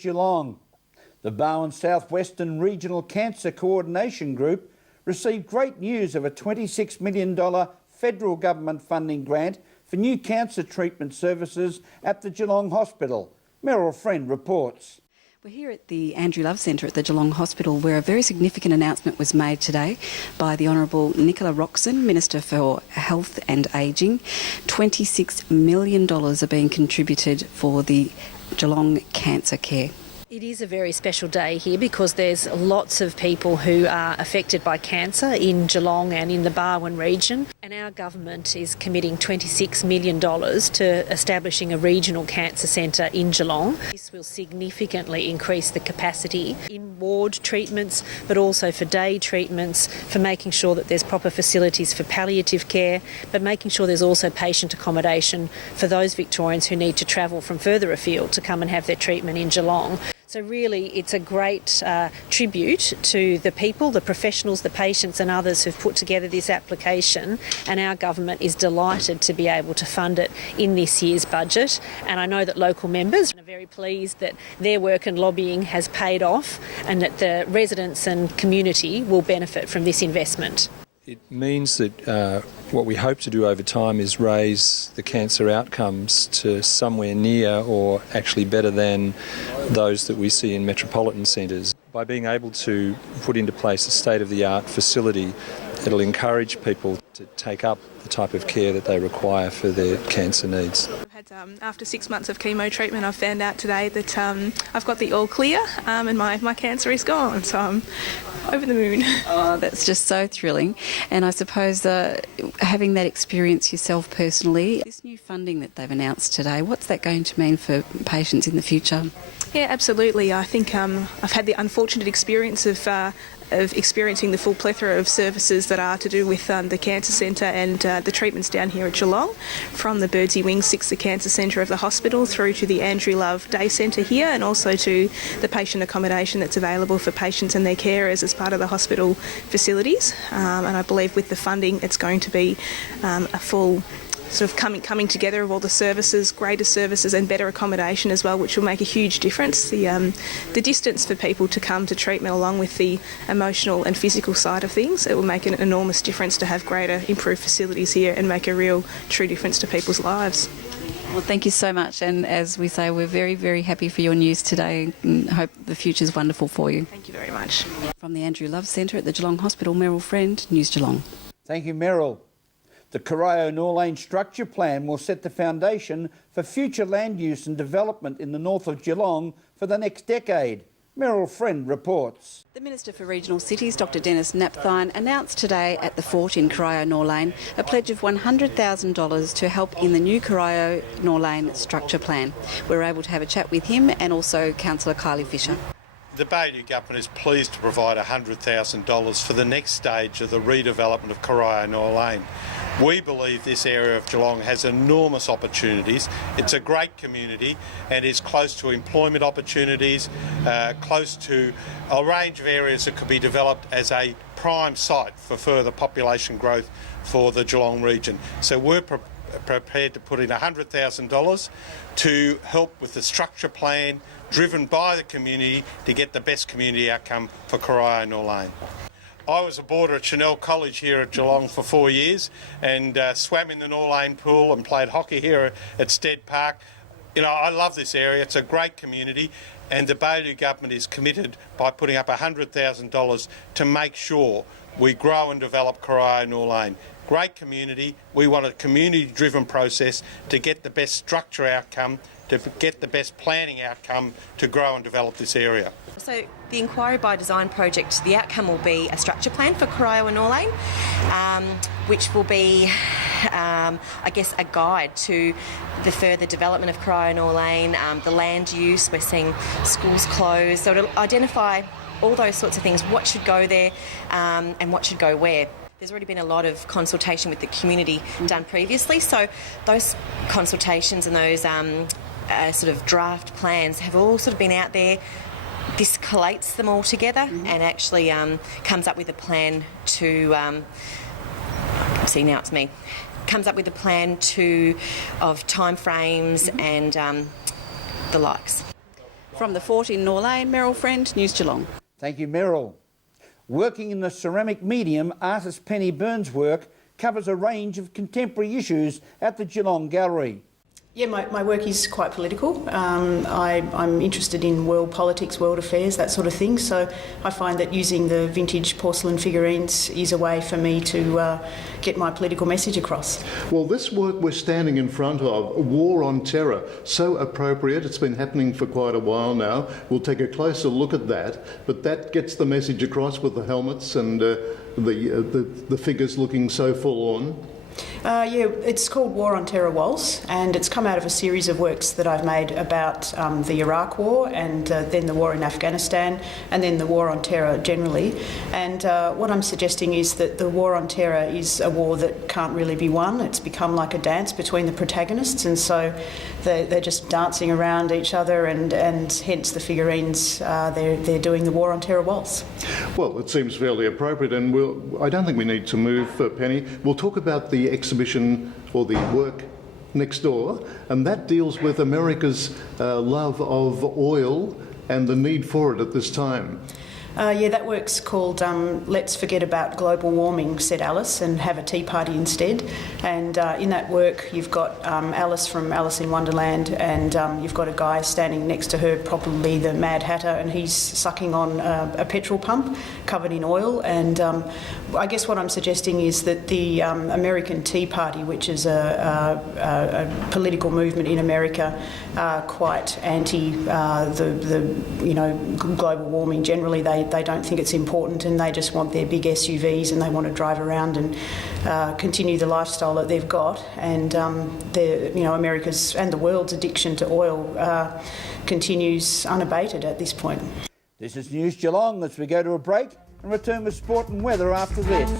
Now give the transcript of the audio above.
Geelong. The Barwon South Western Regional Cancer Coordination Group received great news of a $26 million federal government funding grant for new cancer treatment services at the Geelong Hospital. Meryl Friend reports. We're here at the Andrew Love Centre at the Geelong Hospital, where a very significant announcement was made today by the Honourable Nicola Roxon, Minister for Health and Ageing. $26 million are being contributed for the Geelong cancer care. It is a very special day here because there's lots of people who are affected by cancer in Geelong and in the Barwon region, and our government is committing $26 million to establishing a regional cancer centre in Geelong. This will significantly increase the capacity in ward treatments, but also for day treatments, for making sure that there's proper facilities for palliative care, but making sure there's also patient accommodation for those Victorians who need to travel from further afield to come and have their treatment in Geelong. So really it's a great tribute to the people, the professionals, the patients and others who've put together this application, and our government is delighted to be able to fund it in this year's budget. And I know that local members are very pleased that their work and lobbying has paid off and that the residents and community will benefit from this investment. It means that what we hope to do over time is raise the cancer outcomes to somewhere near or actually better than those that we see in metropolitan centres. By being able to put into place a state-of-the-art facility, it'll encourage people to take up the type of care that they require for their cancer needs. After 6 months of chemo treatment, I've found out today that I've got the all clear and my cancer is gone, so I'm over the moon. Oh, that's just so thrilling. And I suppose having that experience yourself personally, this new funding that they've announced today, what's that going to mean for patients in the future? Yeah, absolutely. I think I've had the unfortunate experience of experiencing the full plethora of services that are to do with the cancer centre and the treatments down here at Geelong, from the Birdsey Wing 6, the cancer centre of the hospital, through to the Andrew Love Day Centre here, and also to the patient accommodation that's available for patients and their carers as part of the hospital facilities. And I believe with the funding it's going to be a full sort of coming together of all the services, greater services and better accommodation as well, which will make a huge difference. The distance for people to come to treatment, along with the emotional and physical side of things, it will make an enormous difference to have greater, improved facilities here and make a real, true difference to people's lives. Well, thank you so much, and as we say, we're very, very happy for your news today and hope the future's wonderful for you. Thank you very much. From the Andrew Love Centre at the Geelong Hospital, Meryl Friend, News Geelong. Thank you, Meryl. The Corio Norlane Structure Plan will set the foundation for future land use and development in the north of Geelong for the next decade. Meryl Friend reports. The Minister for Regional Cities, Dr Dennis Napthine, announced today at the Fort in Corio Norlane a pledge of $100,000 to help in the new Corio Norlane Structure Plan. We were able to have a chat with him and also Councillor Kylie Fisher. The Pt2 government is pleased to provide $100,000 for the next stage of the redevelopment of Corio Norlane. We believe this area of Geelong has enormous opportunities. It's a great community and is close to employment opportunities, close to a range of areas that could be developed as a prime site for further population growth for the Geelong region. So we're prepared to put in $100,000 to help with the structure plan driven by the community to get the best community outcome for Corio Norlane. I was a boarder at Chanel College here at Geelong for 4 years and swam in the Norlane pool and played hockey here at Stead Park. You know, I love this area. It's a great community, and the Pt2 government is committed by putting up $100,000 to make sure we grow and develop Corio Norlane. Great community. We want a community-driven process to get the best structure outcome, to get the best planning outcome to grow and develop this area. So the Inquiry by Design project, the outcome will be a structure plan for Corio Norlane, which will be, I guess, a guide to the further development of Corio Norlane, the land use. We're seeing schools closed, so it'll identify all those sorts of things, what should go there and what should go where. There's already been a lot of consultation with the community done previously, so those consultations and those sort of draft plans have all sort of been out there. This collates them all together and actually comes up with a plan to, see now it's me, comes up with a plan of timeframes and the likes. From the fort in Norlane, Meryl Friend, News Geelong. Thank you, Meryl. Working in the ceramic medium, artist Penny Byrne's work covers a range of contemporary issues at the Geelong Gallery. Yeah, my work is quite political. I'm interested in world politics, world affairs, that sort of thing. So I find that using the vintage porcelain figurines is a way for me to get my political message across. Well, this work we're standing in front of, War on Terror, so appropriate. It's been happening for quite a while now. We'll take a closer look at that, but that gets the message across with the helmets and the figures looking so full on. Yeah, it's called War on Terror Waltz, and it's come out of a series of works that I've made about the Iraq War and then the war in Afghanistan and then the War on Terror generally. And what I'm suggesting is that the War on Terror is a war that can't really be won. It's become like a dance between the protagonists, and so they're just dancing around each other, and hence the figurines, they're doing the War on Terror Waltz. Well, it seems fairly appropriate, and I don't think we need to move, Penny. We'll talk about the exhibition or the work next door, and that deals with America's love of oil and the need for it at this time. Yeah, that work's called Let's Forget About Global Warming, said Alice, and have a tea party instead. And in that work you've got Alice from Alice in Wonderland, and you've got a guy standing next to her, probably the Mad Hatter, and he's sucking on a petrol pump covered in oil. And I guess what I'm suggesting is that the American Tea Party, which is a political movement in America, are quite anti global warming generally. They don't think it's important, and they just want their big SUVs and they want to drive around and continue the lifestyle that they've got. And America's and the world's addiction to oil continues unabated at this point. This is News Geelong as we go to a break and return with sport and weather after this.